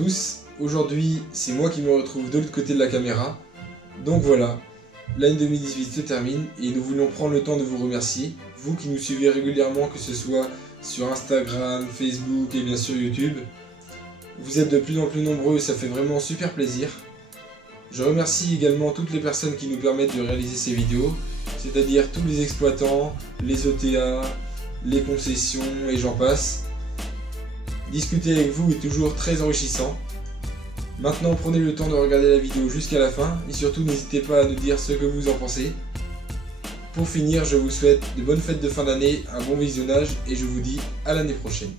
tous, aujourd'hui c'est moi qui me retrouve de l'autre côté de la caméra. Donc voilà, l'année 2018 se termine et nous voulons prendre le temps de vous remercier, vous qui nous suivez régulièrement, que ce soit sur Instagram, Facebook et bien sûr YouTube. Vous êtes de plus en plus nombreux et ça fait vraiment super plaisir. Je remercie également toutes les personnes qui nous permettent de réaliser ces vidéos, c'est-à-dire tous les exploitants, les ETA, les concessions et j'en passe. Discuter avec vous est toujours très enrichissant. Maintenant, prenez le temps de regarder la vidéo jusqu'à la fin et surtout n'hésitez pas à nous dire ce que vous en pensez. Pour finir, je vous souhaite de bonnes fêtes de fin d'année, un bon visionnage et je vous dis à l'année prochaine.